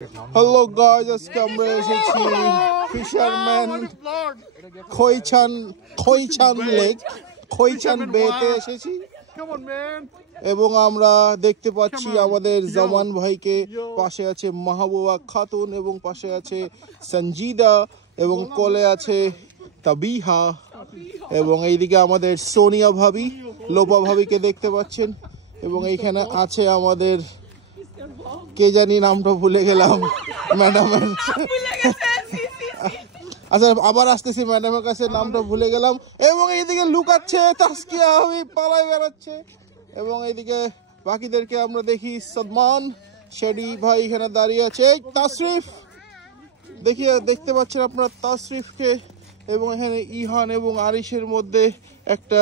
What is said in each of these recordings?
Hello guys, আজকে আমরা এসেছি ফিশারম্যান খৈচান লেক খৈচান বেতে এসেছি এবং আমরা দেখতে পাচ্ছি আমাদের জামান ভাইকে, পাশে আছে মাহবুবা খাতুন এবং পাশে আছে সঞ্জিদা এবং কোলে আছে তাবিহা এবং এইদিকে আমাদের সোনিয়া ভাবি, লোপা ভাবিকে দেখতে পাচ্ছেন এবং এইখানে আছে আমাদের কে জানি নামটা ভুলে গেলাম ম্যাডামের। আচ্ছা আবার আসতেছি ম্যাডামের কাছে, নামটা ভুলে গেলাম। এবং এইদিকে লুকাচ্ছে তাসকিয়া হাবিব, পালায় বেড়াচ্ছে এবং এইদিকে বাকিদেরকে আমরা দেখি। সদমান শেডি ভাই এখানে দাঁড়িয়ে আছে, তাসরিফ দেখতে পাচ্ছেন আপনারা তাসরিফকে এবং এখানে ইহান এবং আরিশের মধ্যে একটা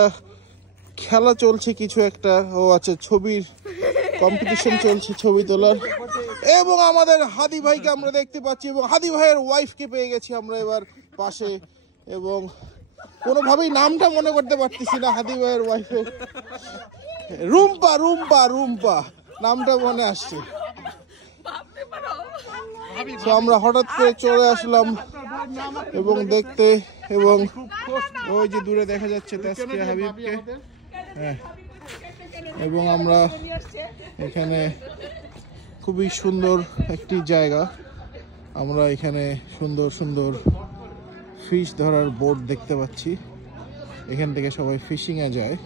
খেলা চলছে, কিছু একটা আচ্ছা ছবির কম্পিটিশন চলছে, ছবি তোলার। এবং আমাদের হাদি ভাইকে আমরা দেখতে পাচ্ছি এবং হাদি ভাইয়ের ওয়াইফকে পেয়ে গেছি আমরা এবার পাশে এবং কোনোভাবেই নামটা মনে করতে পারতেছি না হাদি ভাইয়ের ওয়াইফের। রুম্পা নামটা মনে আসছে। তো আমরা হঠাৎ করে চলে আসলাম এবং দেখতে, এবং ওই যে দূরে দেখা যাচ্ছে তাসকিয়া হাবিবকে। হ্যাঁ, এবং আমরা এখানে খুবই সুন্দর একটি জায়গা, আমরা এখানে সুন্দর সুন্দর ফিশ ধরার বোট দেখতে পাচ্ছি। এখান থেকে সবাই ফিশিংয়ে যায়।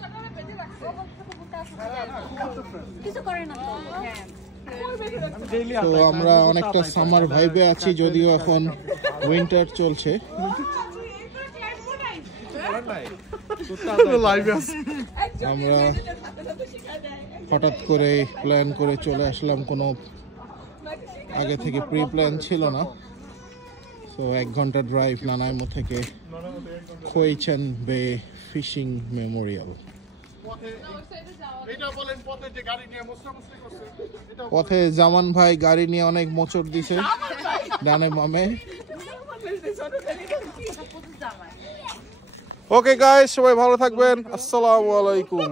তো আমরা অনেকটা সামার ভাইবে আছি, যদিও এখন উইন্টার চলছে। আমরা হঠাৎ করে প্ল্যান করে চলে আসলাম, কোনো আগে থেকে প্রি প্ল্যান ছিল না। তো 1 ঘন্টা ড্রাইভ নানাইমো থেকে খৈচান বে ফিশিং মেমোরিয়াল। পথে জামান ভাই গাড়ি নিয়ে অনেক মোচড় দিছে ডানে বামে। ওকে গাইস, সবাই ভালো থাকবেন, আসসালামু আলাইকুম।